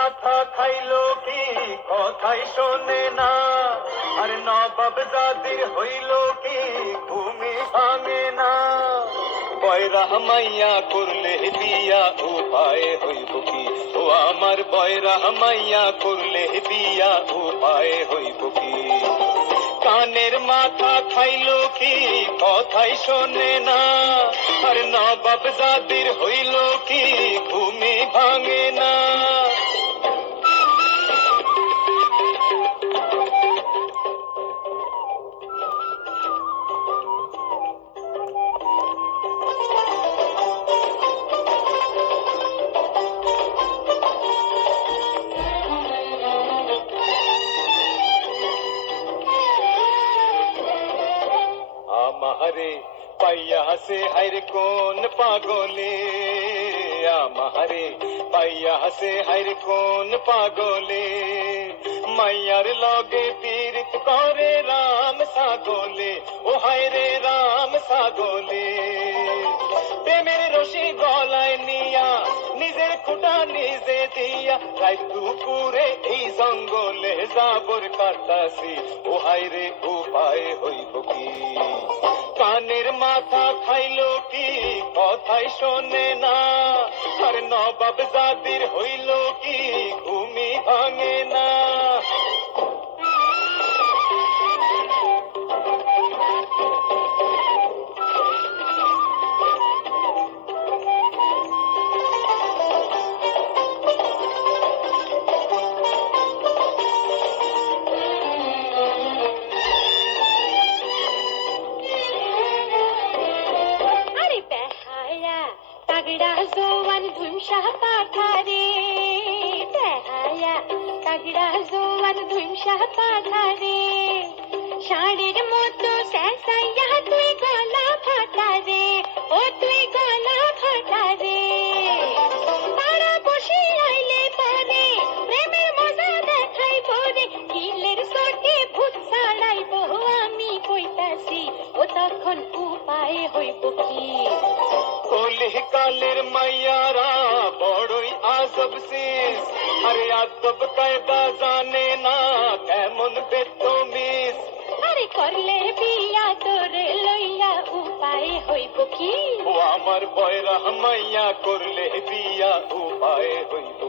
মাথা খাইলো কি কথাই শোনে না, আর নবাব জাদির হইল কি ঘুমি ভাঙে না। বয়রা মাইয়া করলে বিয়া উপায় হইব কি, ও আমার বয়রা মাইয়া করলে বিয়া উপায় হইব কি। কানের মাথা খাইলো কি কথাই শোনে না, আর নবাব জাদির হইল কি ঘুমি ভাঙে না। আমারে পাইয়া হাসে হাইরে কোন পাগলে, আমারে পাইয়া হাসে হাইরে কোন পাগলে। মাইয়ার লগে পীড়িত করে রাম সাগলে, ও হাইরে রাম সাগলে। প্রেমের রশি গলায় নিয়া নিজের খুঁটা নিজে দিয়া, রাত দুপুরে এই জঙ্গলে যাবর কাটাছি, ও হাইরে উপায় হইব কি। কানের মাথা খাইলো কি কথাই শোনে না, আর নবাব জাদির হইল কি ঘুমি ভাঙে না। तगड़ा जोवन धुमशा पाठारे, बेहाया तगड़ा जोवन धुमशा पाठारे। शाड़ेर मतो सैसाइया तुई गला फाटारे, ओ तुई गला फाटारे। तारा बসে আইলে পরে প্রেমের মজা দেখাই পরে, কিলের সটে ভূত ছাড়াইব আমি কইতাছি, ও তখন উপায় হইব কি। কলিহ কালের মাইয়ারা বড়ই আজব সিস, আরে আদব কায়দা জানে না কেমন বেতমিস। আরে করলে বিয়া তোরে লইয়া উপায় হইব কি, ও আমার বয়রা মাইয়া করলে বিয়া উপায় হইব